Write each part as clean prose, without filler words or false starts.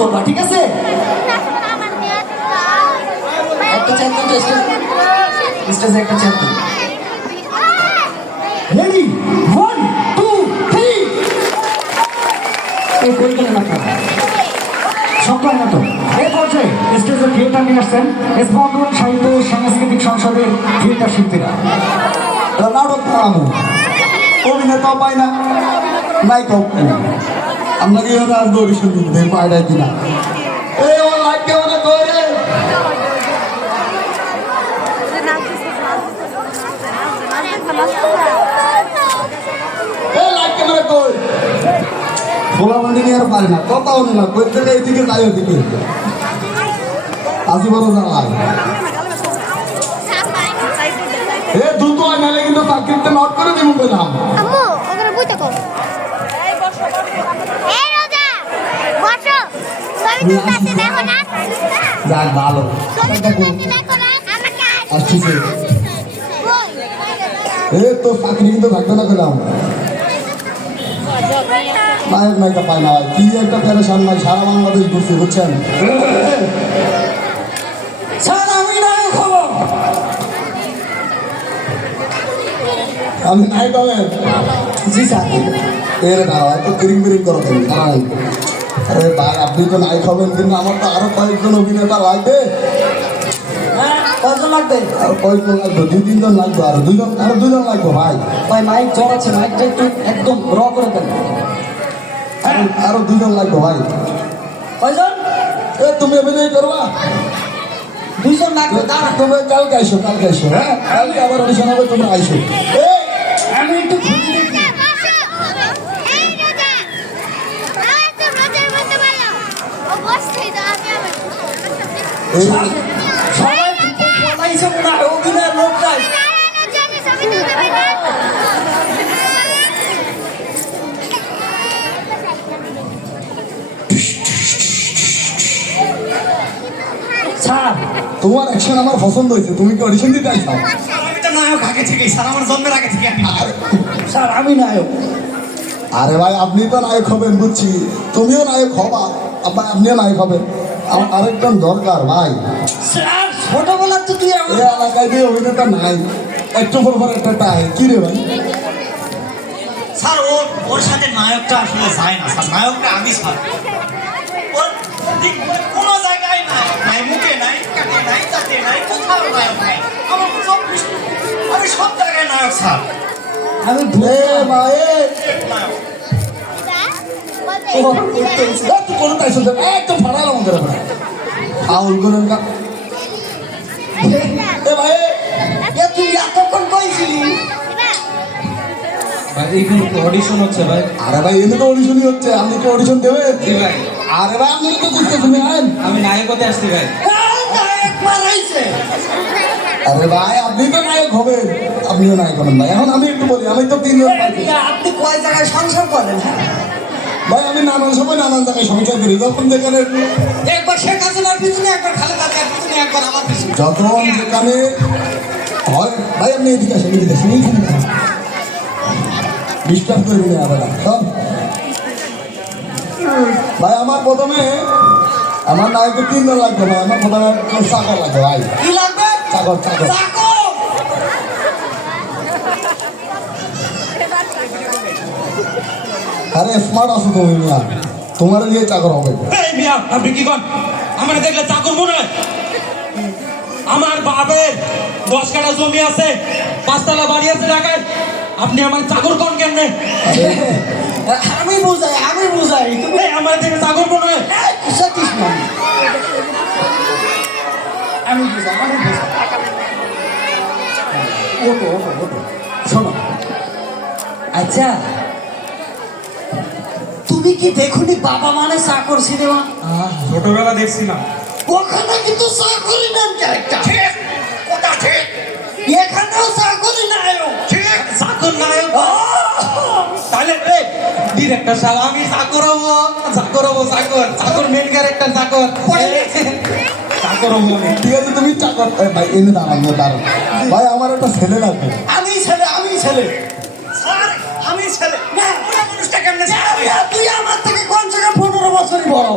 করবা, ঠিক আছে? একটা চেয়ার দাও তো স্টেজে একটা চেয়ার দাও। রেডি, 1 2 3। এই কই গেলেন আপনারা? সবাই না তো এই পর্যায়ে স্টেজে থিয়েটার নিয়ে আসছেন স্পন্দন সাহিত্য সাংস্কৃতিক সংসদের থিয়েটার শিল্পীরা। নাটক বানাবো, অভিনেতা পাই না, নায়িকাও পাই না। আমরা কি আসবো অডিশন দিতে পায়রাই কিনা? এই আমার লাইট ক্যামেরা কই রে? এই লাইট ক্যামেরা কই? বলা মানে নিয়ে আর পারি না, কথাও না, কই থেকে এইদিকে যাই ওদিকে আসি বড় জ্বালায়। এ দ্রুত হয় নাহলে কিন্তু চাকরিতে নট করে দিব বললাম। আম্মু ওখানে বইটা কর। এই বসো এই রোজা বসো। ছবি তুলতে দেখো না। যাক ভালো। ছবি তুলতে দেখো না আমাকে আসছে। এ তো চাকরি কিন্তু থাকবে না পেলাম। নায়ক নায়িকা পায় না, কি একটা প্যারেশান নাই, সারা বাংলাদেশ ঘুরছে বুঝছেন। স্যার আমি নায়ক হব। আমি নায়ক হবেন? জি স্যার। এর না এত কিরিং বিরিং করো কেন? দাঁড়াই। আরে ভাই আপনি তো নায়ক হবেন, কিন্তু আমার তো আরো কয়েকজন অভিনেতা লাগবে। কয়জন লাগবে? আর কয়েকজন লাগবে, 2-3 জন লাগবে, আরো দুজন লাগবে ভাই। ভাই মাইক জ্বর আছে, মাইকটা একটু একদম র করে দেন। আরো 2 জন লাগবে ভাই। কয়জন? এ তুমি অভিনয় করবা? 2 জন লাগবে। দাঁড়া, তুমি কালকে আইসো, হ্যাঁ কালকে আবার অডিশন হবে, তোমরা আইসো। আমি একটু খুঁজে দেখি। বসো। এই রোজা আজ তো রোজার মধ্যে ভালো ও বসতেই তো আমি আমার এই সবাই বলাইছে মনে হয় অভিনয়ের লোক নাই। আমি ছবি তুলতে পারি না। স্যার তোমার অ্যাকশন আমার পছন্দ হয়েছে, তুমি কি অডিশন দিতে আইছো? আমি তো নায়ক আগে থেকেই, স্যার আমার জন্মের আগে থেকে আমি নায়ক। স্যার আমি নায়ক। আরে ভাই আপনি তো নায়ক হবেন বুঝছি, তুমিও নায়ক হবা, আবার আপনিও নায়ক হবেন। আমার আরেকজন দরকার ভাই। স্যার ছোটবেলা তো তুই এই আমার এলাকায় দিয়ে অভিনেতা নাই, একটু পর একটা টাই কি রে ভাই? স্যার ওর সাথে নায়কটা আসলে যায় না স্যার, নায়কটা আমি স্যার। ওর কোনো জায়গায় নায়ক নাই, মুখে নাই, কাটে নাই, তাতে নাই, কোথাও নায়ক নাই। আমার আমি সব জায়গায় নায়ক স্যার। আমি এ ভাই নায়ক তুই কোনো তাইছো একদম ফাড়ালাম আমাদের আউল করেন না। এ ভাই তুই এতক্ষণ কইছিলি? ভাই এখানে তো অডিশন হচ্ছে ভাই। আরে ভাই এমনি তো অডিশনই হচ্ছে, আপনি কি অডিশন দেবেন? জি ভাই, আরে ভাই আপনি তো বুঝতেছেন আমি নায়ক হতে আসছি ভাই। নায়ক মারাইছে। আরে ভাই আপনি তো নায়ক হবেন, আপনিও নায়ক হবেন ভাই। এখন আমি একটু বলি, আমি তো 3 জন পাইছি আপনি কয় জায়গায় সংসার করেন? ভাই। আমি নানান সময় নানান জায়গায় সংসার করি, যখন যেখানে একবার শেখ হাসিনার পিছনে, একবার খালেদা জিয়ার পিছনে, একবার আমার পিছনে। যখন যেখানে হয় ভাই। আপনি এদিকে আসেন, এদিকে আসেন, এইখানে আসেন। ডিস্টার্ব করবি না আবার সব ভাই। আমার প্রথমে আমার নায়কের 3 জন লাগবে ভাই। আমার প্রথমে চাকর লাগবে ভাই। কি লাগবে? চাকর চাকর চাকর। আরে স্মার্ট আছো তুমি মিয়া, তোমার দিয়ে চাকর হবে। এই মিয়া আপনি কি করেন? আমার দেখলে চাকর মনে হয়? আমার বাপের 10 কাঠা জমি আছে, 5 তলা বাড়ি আছে ঢাকায়। আপনি আমার চাকর কোন কেমনে? আমি বুঝাই তুমি এই আমার দেখে চাকর মনে হয়? সতীশ মানে আমি বুঝাই। ওটো শোনো, আচ্ছা তুমি কি দেখুনি বাবা মানে চাকর সিনেমা? ছোটবেলা দেখছিলাম। ওখানে কিন্তু চাকরি নাম ক্যারেক্টার, ঠিক, ওটা ঠিক, এখানেও চাকরি নায়ক। ঠিক, চাকর নায়ক। তাহলে ডিরেক্টর সাহেব আমি চাকর হবো, চাকর মেন ক্যারেক্টার চাকর। চাকর হবো আমি। ঠিক আছে তুমি চাকর। ভাই এনে দাঁড়ান দাঁড়ান ভাই, আমার একটা ছেলে লাগবে। আমি ছেলে স্যার আমি ছেলে। না ওরা মানুষটা কেমনে ছেলে? তুই আমার থেকে কম থেকে 15 বছরই বড়।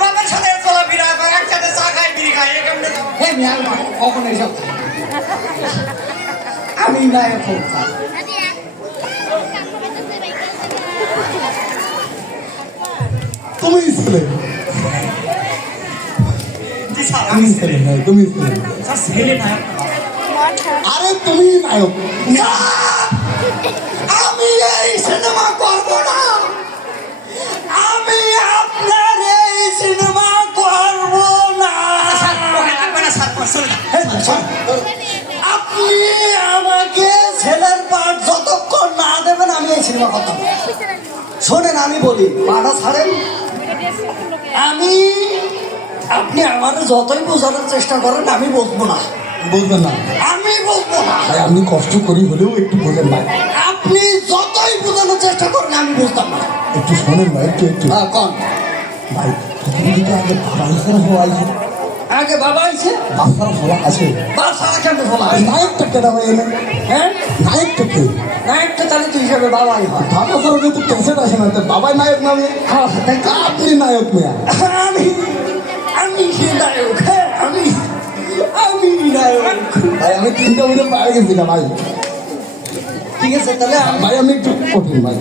বাবার সাথে চলাফেরা করে একসাথে চা খাই বিড়ি খাই এখানে হ্যাঁ মিয়া কখন এইসব আমি নায়ক হোক তুমি ছেলে জি স্যার তুমি ছেলে না তুমি ছেলে স্যার ছেলে না আরে তুমি নায়ক আমি এই সিনেমা করব না আমি আপনার এই সিনেমা করব না স্যার ওকে লাগবে না স্যার চলে আপনি আমাকে ছেলের পাঠ যতক্ষণ না দেবেন আমি এই সিনেমা করতাম না। শোনেন আমি বলি পাঠা ছাড়েন আমি আপনি আমার যতই বোঝানোর চেষ্টা করেন আমি বলবো না বুঝবেন না আমি বলবো না ভাই আমি কষ্ট করি হলেও একটু বোঝেন ভাই আপনি যতই বোঝানোর চেষ্টা করেন আমি বুঝতাম না একটু শোনেন ভাই একটু একটু হ্যাঁ কন ভাই পৃথিবীতে আগে বাবা হিসেবে হওয়া আগে বাবা আইছে বাচ্চারা ফলা আছে বাচ্চারা কেন ফলা নায়কটা কেনা হয়ে এলেন হ্যাঁ নায়কটা কে নায়কটা তাহলে তুই হিসাবে বাবাই হয় বাবা করে যদি ক্যাসেট আসে না বাবাই নায়ক নামে হ্যাঁ আপনি নায়ক মেয়া আমি আমি সে নায়ক হ্যাঁ আমি নায়ক ভাই আমি 3টা বছর বাইরে গেছি না ভাই ঠিক আছে তাহলে ভাই আমি একটু কঠিন ভাই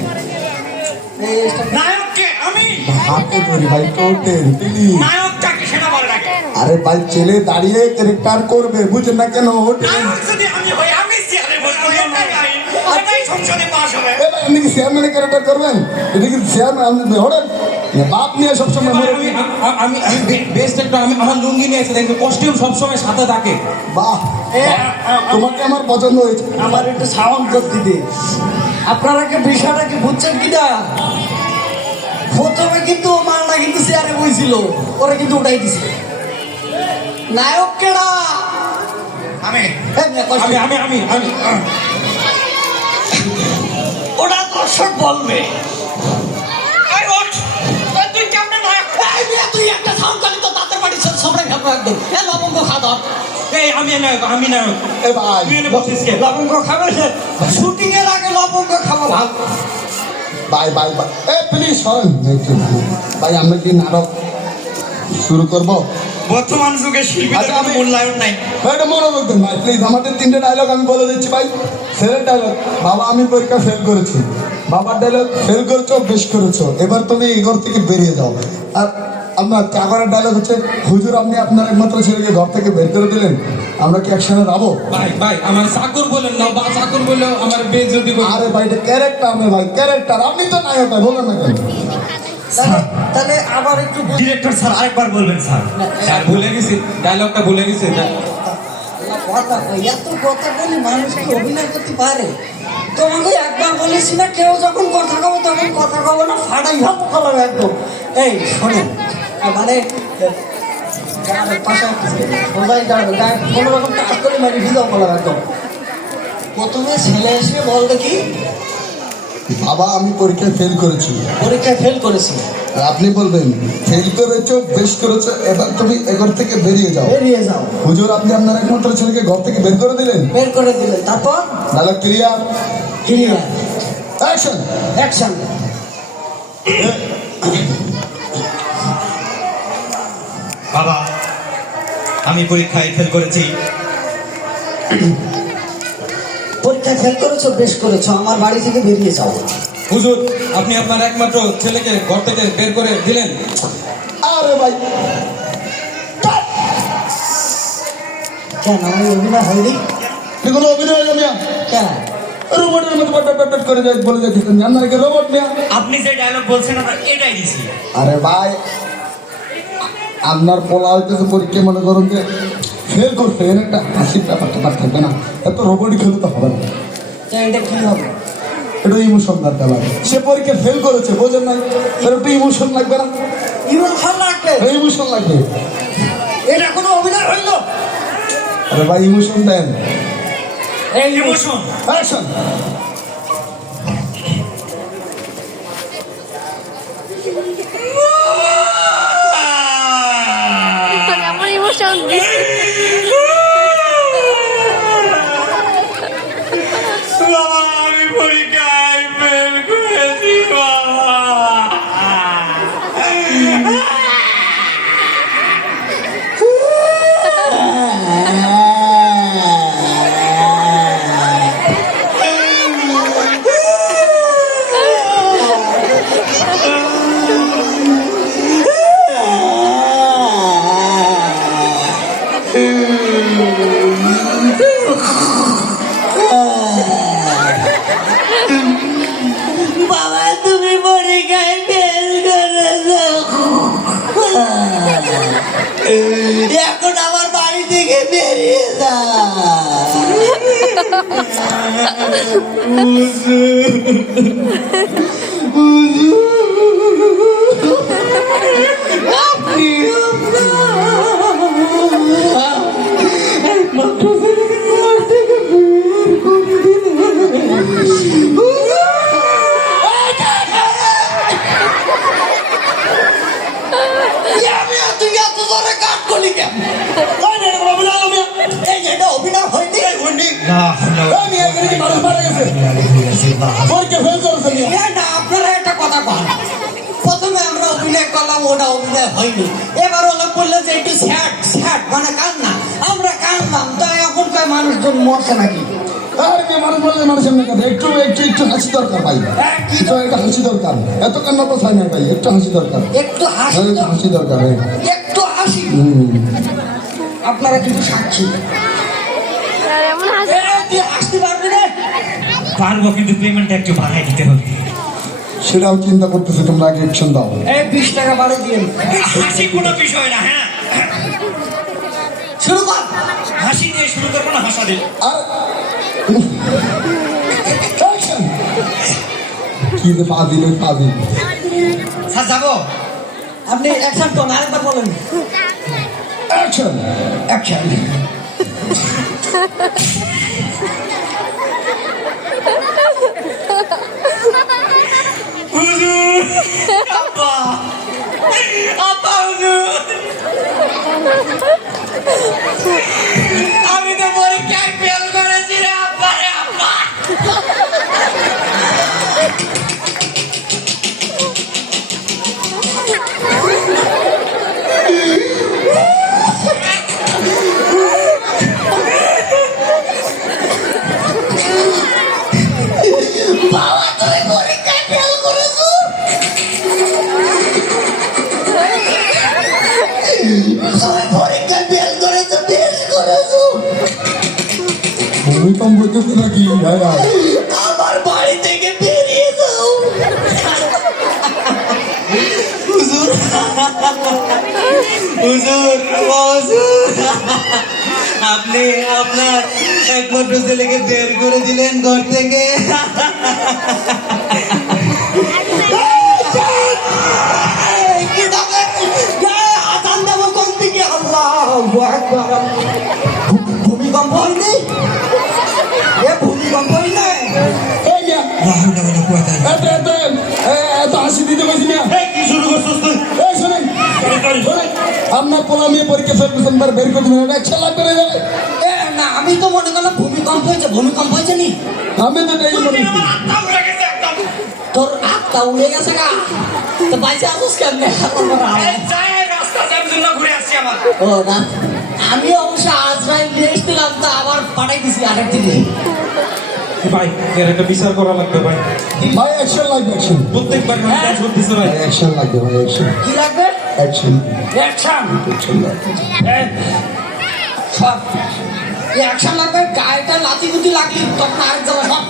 নায়ককে আমি হাতে ধরি ভাই কঠিন প্লিজ নায়কটাকে সেটা বলে রাখে আরে ভাই ছেলে দাঁড়িয়ে ক্যারেক্টার করবে বুঝছেন না কেন নায়ক যদি আমি হই আমি চেয়ারে বসবো এটাই আইন এটাই সংসদে পাস হবে আপনি কি চেয়ারম্যানের ক্যারেক্টার করবেন এটা কি চেয়ারম্যান আপনি হলেন বাপ নিয়ে সবসময় মরে আমি বেস্ট একটা আমি আমার লুঙ্গি নিয়ে এসে দেখি কস্টিউম সবসময় সাথে থাকে বাহ তোমাকে আমার পছন্দ হয়েছে আমার একটু সাউন্ড করতে দে আপনারা কি বিষয়টা কি বুঝছেন কিনা প্রথমে কিন্তু মালটা কিন্তু চেয়ারে বইছিল ওরা কিন্তু উঠাই দিছে নায়ক কেডা আমি আমি আমি আমি আমি ওটা দর্শক বলবে এই ওঠ তুই কেমনে নায়ক তুই একটা সাউন্ড করলি তো তাদের বাড়ি সবাই খাবো একদম লবঙ্গ খাওয়া এই আমি নায়ক আমি নায়ক এ ভাই তুই এনে বসিস কে? লবঙ্গ খাবে শুটিং এর আগে লবঙ্গ খাবো ভালো ভাই ভাই ভাই এ প্লিজ শোন ভাই আমরা কি নাটক শুরু করবো বর্তমান যুগে শিল্পীদের আচ্ছা, কোনো আমি- মূল্যায়ন নাই ভাই এটা মনোযোগ দেন ভাই প্লিজ আমাদের 3টে ডায়লগ আমি বলে দিচ্ছি ভাই ছেলের ডায়লগ বাবা আমি পরীক্ষা ফেল করেছি বাবার ডায়লগ ফেল করেছো বেশ করেছো এবার তুমি এই ঘর থেকে বেরিয়ে যাও আর আপনার চাকরের ডায়লগ হচ্ছে হুজুর আপনি আপনার একমাত্র ছেলেকে ঘর থেকে বের করে দিলেন আমরা কি একসাথে যাবো ভাই ভাই আমার চাকর বলেন না বা চাকর বললেও আমার বেজতি বলেন আরে ভাই এটা ক্যারেক্টার না ভাই ক্যারেক্টার আপনি তো নায়ক ভাই বলেন না কেন তাহলে আবার একটু ডিরেক্টর স্যার আরেকবার বলবেন স্যার স্যার ভুলে গেছি ডায়লগটা ভুলে গেছি কথা এত কথা বলি মানুষ কি অভিনয় করতে পারে তোমাকে একবার বলেছি না কেউ যখন কথা কবো তখন কথা কবো না ফাটাই ভাবো কলার একদম এই শোনেন মানে পাশে সোজাই দাঁড়াবে গায়ে কোনো রকম কাজ করে মারি ভিজাও কলার একদম প্রথমে ছেলে এসে বল দেখি বাবা আমি পরীক্ষায় ফেল করেছি পরীক্ষায় ফেল করেছি আর আপনি বলবেন ফেল করেছো বেশ করেছো এবার তুমি এ ঘর থেকে বেরিয়ে যাও হুজুর আপনি আপনার একমাত্র ছেলেকে ঘর থেকে বের করে দিলেন তারপর ডায়লগ ক্লিয়ার অ্যাকশন বাবা আমি পরীক্ষায় ফেল করেছি পরীক্ষায় ফেল করেছো বেশ করেছো আমার বাড়ি থেকে বেরিয়ে যাও হুজুর আপনি আপনার একমাত্র ছেলেকে ঘর থেকে বের করে দিলেন আরে ভাই কেন আমি অভিনয় হয়নি কোনো অভিনয় হলো মিয়া কেন রোবটের মতো বাট করে যাই বলে যাচ্ছেন আপনার কি রোবট মিয়া আপনি যে ডায়লগ বলছেন আমরা এটাই দিছি আরে ভাই আপনার পোলা হইতেছে পরীক্ষা মনে করুন যে ফেল করতে এর একটা হাসির ব্যাপারটা থাকবে না এত রোবটই খেলে তো হবে না এটা কি হবে এটা ইমোশন দরকার লাগে সে পরীক্ষা ফেল করেছে বোঝেন নাই এর একটু ইমোশন লাগবে না ইমোশন লাগবে এটা কোনো অভিনয় হইল আরে ভাই ইমোশন দেন ইমোশন অ্যাকশন আমার ইমোশন বাবা আমি পরীক্ষায় ফেল করেছি বাবা এখন আমার বাড়ি থেকে বেরিয়ে যা। আপনি একমাত্র ছেলেকে ঘর থেকে বের করে দিলেন। আমি আর তুই এত জোরে কাট করলি কেন? এই যে এটা অভিনয় হয়নি। না, আপনারা একটা কথা বলেন। প্রথমে আমরা অভিনয় করলাম, ওটা অভিনয় হয়নি। এবার ওরা বললো যে একটু স্যাড স্যাড মানে কান্না। আমরা কান্দলাম, তাই এখন কয় মানুষজন মরছে নাকি? আর কে মানুষ বললে মানুষের না কথা একটু একটু একটু হাসি দরকার ভাই, একটু একটা হাসি দরকার, এত কান্না তো চাই না ভাই, একটু হাসি দরকার, একটু হাসি একটু হাসি দরকার ভাই। একটু হাসি। আপনারা কিন্তু সাক্ষী। এমন হাসি তুই হাসতে পারবি না? পারবো, কিন্তু পেমেন্টটা একটু বাড়াই দিতে হবে। সেটাও চিন্তা করতেছে, তোমরা আগে অ্যাকশন দাও। এই 20 টাকা বাড়ি দিয়ে হাসি কোনো বিষয় না, হ্যাঁ শুরু কর। হাসি দিয়ে শুরু করবো না, হাসা দিয়ে। আর অ্যাকশন কি যে ফাজিল ওই ফাজিল। স্যার যাবো? আপনি অ্যাকশন করুন, আরেকবার বলেন। Action action. হুজুর, আব্বা, আব্বা হুজুর, আমি তো পরীক্ষায় ফেল করেছি রে আব্বা, রে আব্বা। বাবা তুমি পরীক্ষায় ফেল করেছো? তুমি পরীক্ষায় ফেল করেছো, বেশ করেছো। ভূমিকম্প হইতেছে নাকি ভাইয়া? আমার বাড়ি থেকে বেরিয়ে যাও। হুজুর, হুজুর, হুজুর, আপনি আপনার একমাত্র ছেলেকে বের করে দিলেন ঘর থেকে। কি দরকার? আজান দেবো কোন দিকে? আল্লাহু আকবার। ভূমিকম্প হয়নি? ভূমিকম্প হয়নি? এই মিয়া, এত এত এত হাসি দিতে পারছি না। কি শুরু করছিস তুই? এই শোনেন শোনেন, আপনার পোলা মেয়ে পরীক্ষা ফেল করছেন, তার বের করে দিবেন, অ্যাকশন লাগবে না যাবে। না, আমি তো মনে করলাম ভূমিকম্প হয়েছে। ভূমিকম্প হয়েছে নি? আমি তো এটাই মনে করছি। আত্মা উড়ে গেছে একদম। তোর আত্মা উড়ে গেছে গা? তো বাইসে আসুস কেন? এই যায় রাস্তা জ্যাম জন্য ঘুরে আসছি আমার। ও না, আমি অবশ্য আজরাইল নিয়ে এসেছিলাম, তা আবার পাঠাই দিছি আরেক দিকে। ভাই এর একটা বিচার করা লাগবে ভাই, ভাই অ্যাকশন লাগবে, অ্যাকশন প্রত্যেকবার কাজ করতেছে ভাই। অ্যাকশন লাগবে ভাই, অ্যাকশন কি লাগবে? Action action. অ্যাকশন লাগবে। সব অ্যাকশন লাগবে। গায়েটা লাতি গুতি লাগলি তখন আরেক জায়গা সব।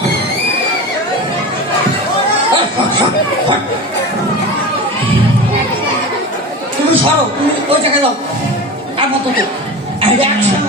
তুমি সরো, তুমি ওই জায়গায় যাও। আমার তো অ্যাকশন